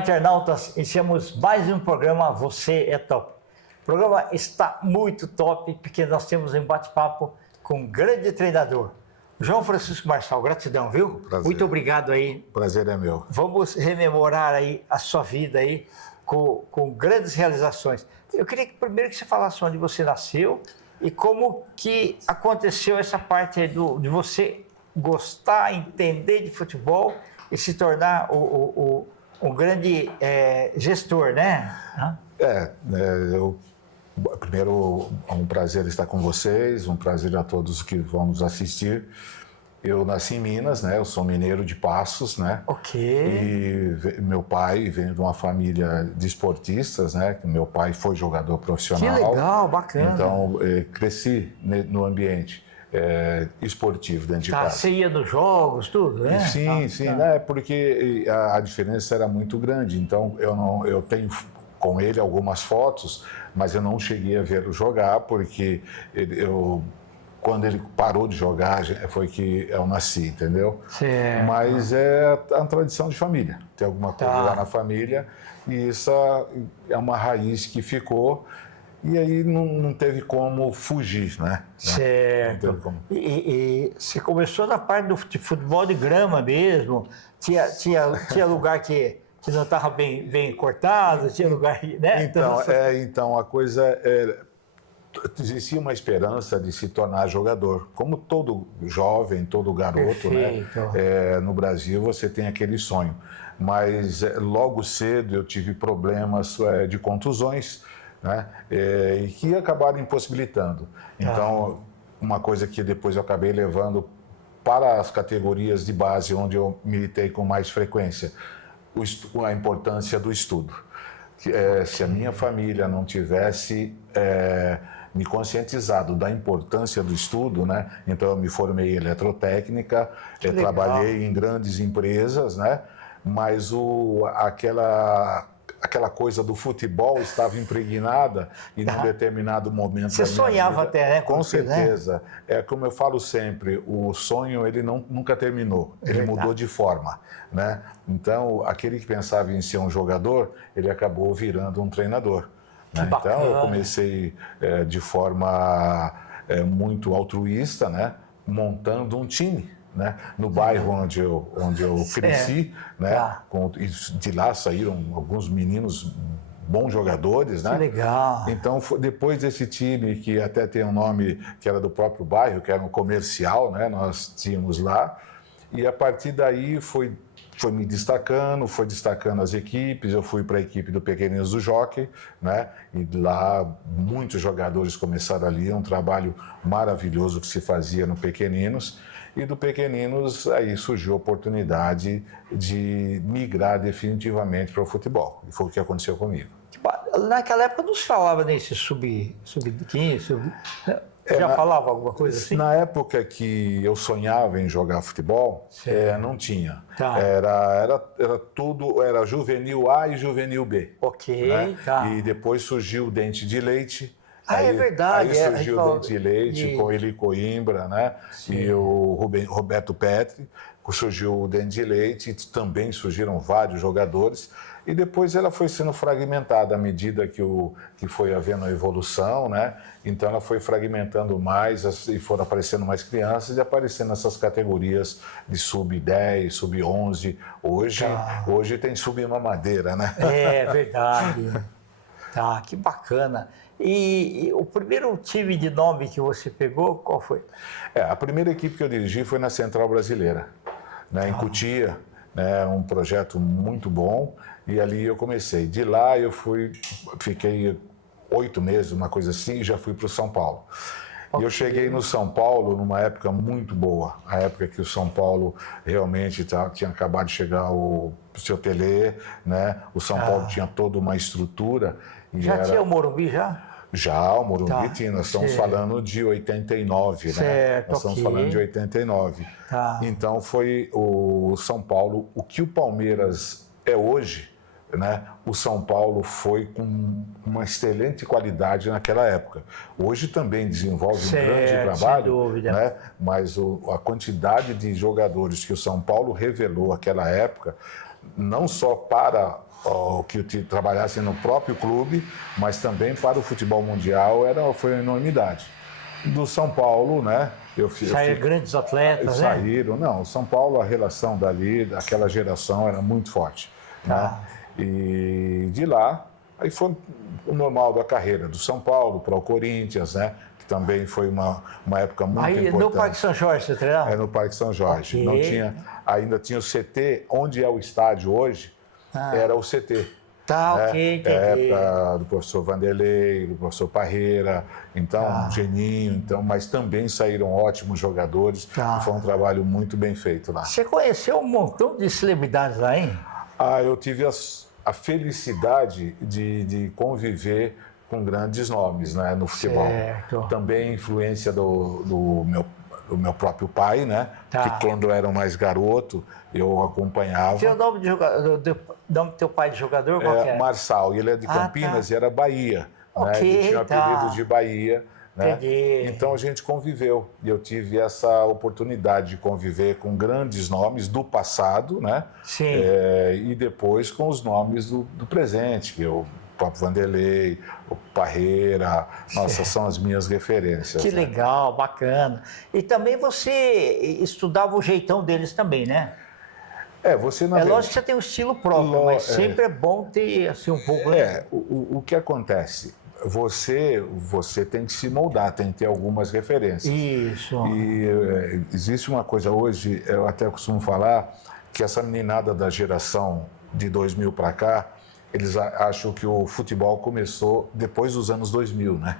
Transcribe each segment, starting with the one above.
internautas, iniciamos mais um programa Você é Top. O programa está muito top porque nós temos um bate-papo com um grande treinador, João Francisco Marçal. Gratidão, viu? Prazer. Muito obrigado aí. Prazer é meu. Vamos rememorar aí a sua vida aí com grandes realizações. Eu queria que primeiro que você falasse onde você nasceu e como que aconteceu essa parte aí de você gostar, entender de futebol e se tornar um grande gestor, né? Primeiro, é um prazer estar com vocês, um prazer a todos que vão nos assistir. Eu nasci em Minas, né? Eu sou mineiro de Passos, né? Ok. E meu pai vem de uma família de esportistas, né? Meu pai foi jogador profissional. Que legal, bacana. Então, cresci no ambiente esportivo dentro de casa. Você ia nos jogos, tudo, né? Sim, né? Porque a diferença era muito grande. Então, eu tenho com ele algumas fotos, mas eu não cheguei a vê-lo jogar, porque quando ele parou de jogar, foi que eu nasci, entendeu? Certo. Mas é a tradição de família. Tem alguma coisa lá na família e isso é uma raiz que ficou e aí não teve como fugir, né? Certo. Não teve como. E você começou na parte do futebol de grama mesmo? Tinha lugar que não estava bem cortado, tinha lugar, né? Então a coisa existia uma esperança de se tornar jogador, como todo jovem, todo garoto, perfeito, né? No Brasil você tem aquele sonho, mas logo cedo eu tive problemas de contusões, né? E que acabaram impossibilidando. Então uma coisa que depois eu acabei levando para as categorias de base, onde eu militei com mais frequência, a importância do estudo. Se a minha família não tivesse me conscientizado da importância do estudo, né? Então eu me formei em eletrotécnica, trabalhei em grandes empresas, né? Mas aquela coisa do futebol estava impregnada e num determinado momento você sonhava até, né? Com certeza. Né? Como eu falo sempre, o sonho ele nunca terminou, ele mudou de forma, né? Então, aquele que pensava em ser um jogador, ele acabou virando um treinador. Né? Então, eu comecei de forma muito altruísta, né? Montando um time. Né? No bairro onde eu cresci, né? De lá saíram alguns meninos bons jogadores, né? Que legal. Então, depois desse time, que até tem um nome que era do próprio bairro, que era um comercial, né? Nós tínhamos lá, e a partir daí foi me destacando, foi destacando as equipes. Eu fui para a equipe do Pequeninos do Jockey, né? E lá muitos jogadores começaram ali, um trabalho maravilhoso que se fazia no Pequeninos. E do Pequeninos, aí surgiu a oportunidade de migrar definitivamente para o futebol. E foi o que aconteceu comigo. Naquela época não se falava nesse sub-15, já falava alguma coisa assim? Na época que eu sonhava em jogar futebol, não tinha. Era tudo, era juvenil A e juvenil B. Ok, né? E depois surgiu o Dente de Leite. É verdade. Aí surgiu o Dente de Leite com ele Coimbra, né? Sim. E o Roberto Petri, surgiu o Dente de Leite, e também surgiram vários jogadores. E depois ela foi sendo fragmentada à medida que foi havendo a evolução, né? Então ela foi fragmentando mais e foram aparecendo mais crianças e aparecendo essas categorias de sub-10, sub-11. Hoje tem sub-mamadeira, né? É verdade. Que bacana. E o primeiro time de nome que você pegou, qual foi? A primeira equipe que eu dirigi foi na Central Brasileira, né, em Cotia, né, um projeto muito bom, e ali eu comecei. De lá eu fiquei 8 meses, uma coisa assim, e já fui para o São Paulo. Okay. E eu cheguei no São Paulo numa época muito boa, a época que o São Paulo realmente tinha acabado de chegar o seu Telê, né? O São Paulo tinha toda uma estrutura. Tinha o Morumbi já? Já, o Morumbi tinha, nós estamos falando de 89, né? Nós estamos falando de 89. Então foi o São Paulo, o que o Palmeiras é hoje, né? O São Paulo foi com uma excelente qualidade naquela época. Hoje também desenvolve um grande trabalho, sem dúvida. Né? Mas a quantidade de jogadores que o São Paulo revelou naquela época, não só para que eu trabalhasse no próprio clube, mas também para o futebol mundial foi uma enormidade. Do São Paulo, né? Saíram grandes atletas, saíram, né? Não, o São Paulo, a relação dali, daquela geração era muito forte. Né? E de lá, aí foi o normal da carreira, do São Paulo para o Corinthians, né? Que também foi uma época muito importante. No Parque São Jorge você treinava? No Parque São Jorge. Okay. Não tinha, ainda tinha o CT, onde é o estádio hoje, era o CT. Ok, entendi. Época do professor Vanderlei, do professor Parreira, então, Geninho, então, mas também saíram ótimos jogadores. Foi um trabalho muito bem feito lá. Você conheceu um montão de celebridades lá, hein? Eu tive a felicidade de conviver com grandes nomes, né, no futebol. Certo. Também influência do meu próprio pai, né? Que quando eu era mais garoto, eu acompanhava. Seu nome de jogador, nome do teu pai de jogador, qual que é? Marçal, e ele é de Campinas e era Bahia. Né? Ele tinha apelido de Bahia. Né? Então a gente conviveu. E eu tive essa oportunidade de conviver com grandes nomes do passado, né? Sim. E depois com os nomes do presente, que o próprio Vanderlei, o Parreira, nossa, são as minhas referências. Que legal, bacana. E também você estudava o jeitão deles também, né? Lógico que você tem um estilo próprio, mas sempre é bom ter assim, um pouco... O que acontece? Você tem que se moldar, tem que ter algumas referências. Isso. E existe uma coisa hoje, eu até costumo falar, que essa meninada da geração de 2000 para cá, eles acham que o futebol começou depois dos anos 2000, né?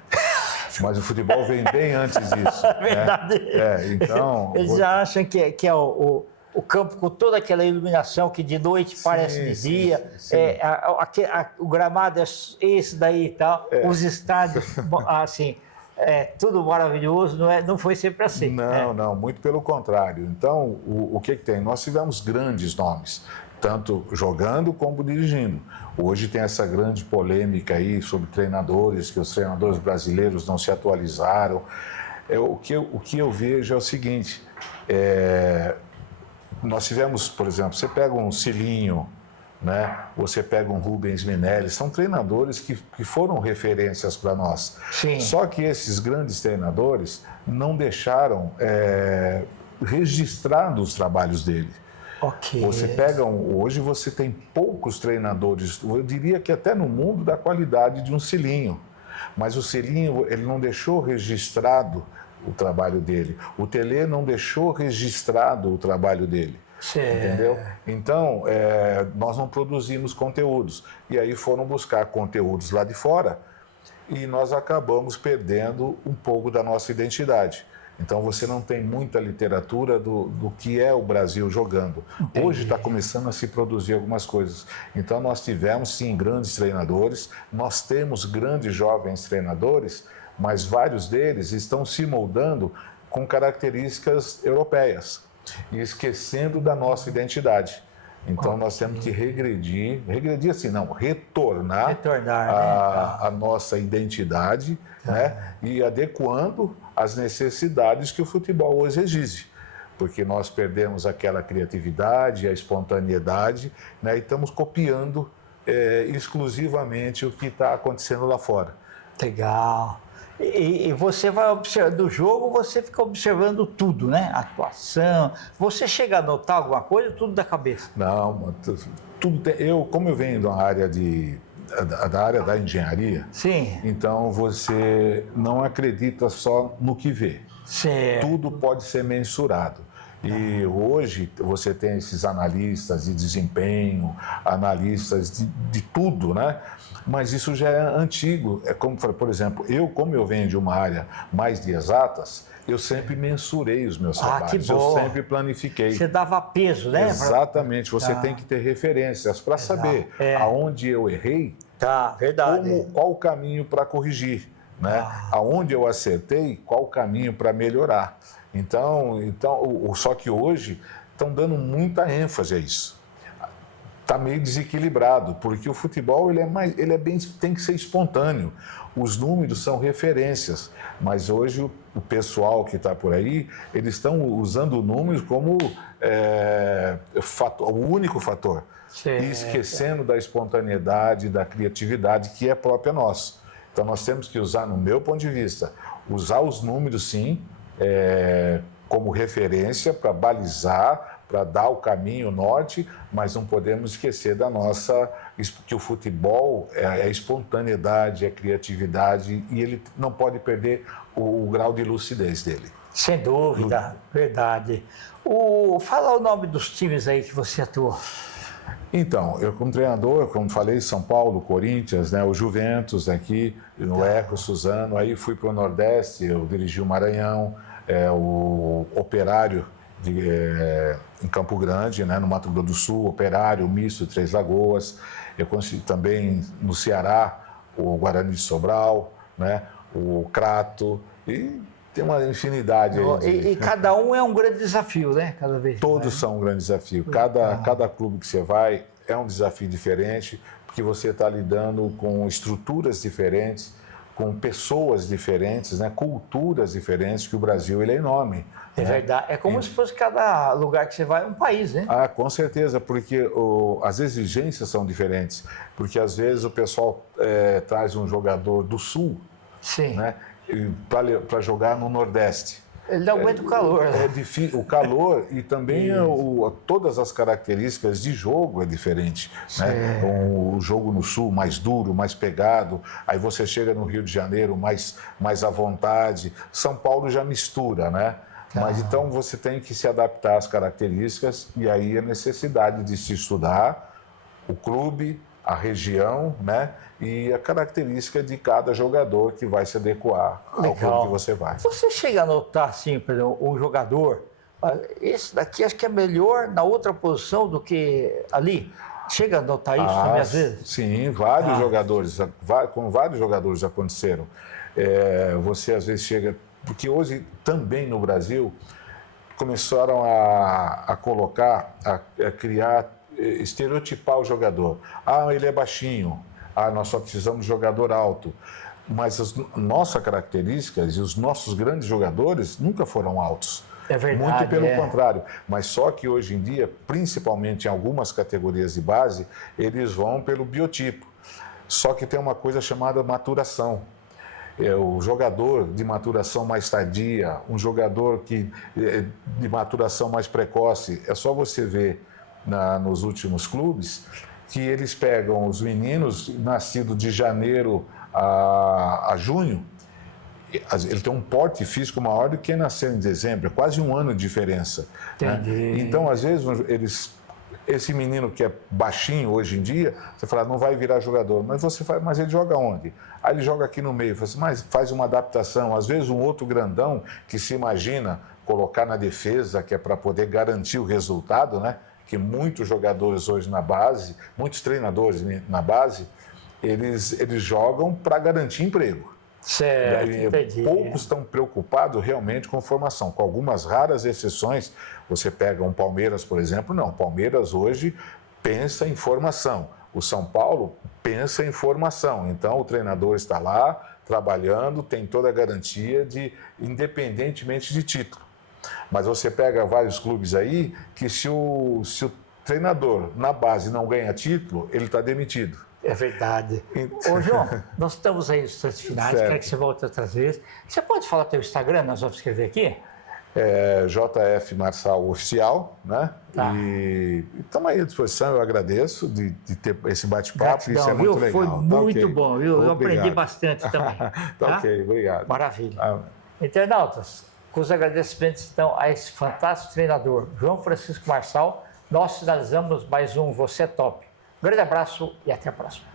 Mas o futebol vem bem antes disso. É verdade. Né? Então, eles já acham que é o campo com toda aquela iluminação que de noite parece de dia. Sim. O gramado é esse daí e tal. Os estádios, assim, tudo maravilhoso. Não foi sempre assim. Não, muito pelo contrário. Então, o que tem? Nós tivemos grandes nomes, tanto jogando como dirigindo. Hoje tem essa grande polêmica aí sobre treinadores, que os treinadores brasileiros não se atualizaram. O que eu vejo é o seguinte, nós tivemos, por exemplo, você pega um Cilinho, né? Você pega um Rubens Minelli, são treinadores que foram referências para nós. Sim. Só que esses grandes treinadores não deixaram registrado os trabalhos dele. Okay. Hoje você tem poucos treinadores, eu diria que até no mundo, da qualidade de um Cilinho. Mas o Cilinho, ele não deixou registrado o trabalho dele. O Telê não deixou registrado o trabalho dele. Entendeu? Então, nós não produzimos conteúdos. E aí foram buscar conteúdos lá de fora e nós acabamos perdendo um pouco da nossa identidade. Então, você não tem muita literatura do que é o Brasil jogando. Entendi. Hoje está começando a se produzir algumas coisas. Então, nós tivemos, sim, grandes treinadores, nós temos grandes jovens treinadores, mas vários deles estão se moldando com características europeias e esquecendo da nossa identidade. Então, nós temos que regredir assim, não, retornar a nossa identidade, né? E adequando às necessidades que o futebol hoje exige. Porque nós perdemos aquela criatividade, a espontaneidade, né? E estamos copiando exclusivamente o que está acontecendo lá fora. Legal. E você vai observando do jogo, você fica observando tudo, né? A atuação. Você chega a notar alguma coisa, tudo da cabeça? Não, tudo como eu venho da área da engenharia, sim, então você não acredita só no que vê. Certo. Tudo pode ser mensurado. E hoje você tem esses analistas de desempenho, analistas de tudo, né? Mas isso já é antigo. É como, por exemplo, como eu venho de uma área mais de exatas, eu sempre mensurei os meus trabalhos, que bom. eu sempre planifiquei. Você dava peso, né? Exatamente, você tem que ter referências para saber aonde eu errei, verdade. qual o caminho para corrigir, né? Aonde eu acertei, qual o caminho para melhorar. Então, só que hoje estão dando muita ênfase a isso. está meio desequilibrado, porque o futebol tem que ser espontâneo. Os números são referências, mas hoje o pessoal que está por aí, eles estão usando números como o único fator, e esquecendo da espontaneidade, da criatividade que é própria nossa. Então nós temos que usar, no meu ponto de vista, usar os números sim, como referência para balizar, para dar o caminho norte, mas não podemos esquecer que o futebol é a espontaneidade, é a criatividade, e ele não pode perder o grau de lucidez dele. Sem dúvida, verdade. Fala o nome dos times aí que você atua. Então, eu como treinador, como falei, São Paulo, Corinthians, né, o Juventus aqui, no Eco, Suzano, aí fui para o Nordeste, eu dirigi o Maranhão, o Operário em Campo Grande, né, no Mato Grosso do Sul, Operário, Misto, Três Lagoas, eu consegui também no Ceará, o Guarani de Sobral, né, o Crato, e tem uma infinidade aí. E cada um é um grande desafio, né? Cada vez. Todos são um grande desafio. Cada clube que você vai é um desafio diferente, porque você está lidando com estruturas diferentes, com pessoas diferentes, né? Culturas diferentes, que o Brasil ele é enorme. É verdade. É como se fosse cada lugar que você vai um país, né? Ah, com certeza, porque as exigências são diferentes. Porque às vezes o pessoal traz um jogador do Sul, Sim, né? Para jogar no Nordeste. Ele não aguenta o calor. É difícil, o calor e também todas as características de jogo é diferente. Né? O jogo no Sul mais duro, mais pegado, aí você chega no Rio de Janeiro mais à vontade. São Paulo já mistura, né? Mas então você tem que se adaptar às características e aí a necessidade de se estudar o clube, a região, né? E a característica de cada jogador que vai se adequar ao clube que você vai. Você chega a notar, assim, por exemplo, um jogador, esse daqui acho que é melhor na outra posição do que ali? Chega a notar isso também às vezes? Sim, vários jogadores, com vários jogadores aconteceram. Você às vezes chega, porque hoje também no Brasil começaram a colocar, a criar, estereotipar o jogador. Ele é baixinho. Nós só precisamos de jogador alto. Mas as nossas características e os nossos grandes jogadores nunca foram altos. É verdade. Muito pelo contrário. Mas só que hoje em dia, principalmente em algumas categorias de base, eles vão pelo biotipo. Só que tem uma coisa chamada maturação. O jogador de maturação mais tardia, um jogador de maturação mais precoce, é só você ver nos últimos clubes que eles pegam os meninos nascidos de janeiro a junho, ele tem um porte físico maior do que quem nasceu em dezembro, é quase um ano de diferença. Entendi. Né? Então, às vezes, esse menino que é baixinho hoje em dia, você fala, não vai virar jogador, mas ele joga onde? Aí ele joga aqui no meio, mas faz uma adaptação, às vezes um outro grandão que se imagina colocar na defesa, que é para poder garantir o resultado, né? Que muitos jogadores hoje na base, muitos treinadores na base, eles jogam para garantir emprego. Certo, entendi. Poucos estão preocupados realmente com formação, com algumas raras exceções. Você pega um Palmeiras, por exemplo, não. O Palmeiras hoje pensa em formação. O São Paulo pensa em formação. Então, o treinador está lá, trabalhando, tem toda a garantia independentemente de título. Mas você pega vários clubes aí que se o treinador na base não ganha título, ele está demitido. É verdade. Ô, João, nós estamos aí nos instantes finais, quero que você volte outras vezes. Você pode falar teu Instagram, nós vamos escrever aqui? JF Marçal Oficial, né? Tá. E estamos aí à disposição, eu agradeço de ter esse bate-papo, isso é muito legal. Foi muito bom, viu? Obrigado. Eu aprendi bastante também. Tá ok, obrigado. Maravilha. Internautas, com os agradecimentos então a esse fantástico treinador, João Francisco Marçal, nós finalizamos mais um Você é Top. Um grande abraço e até a próxima.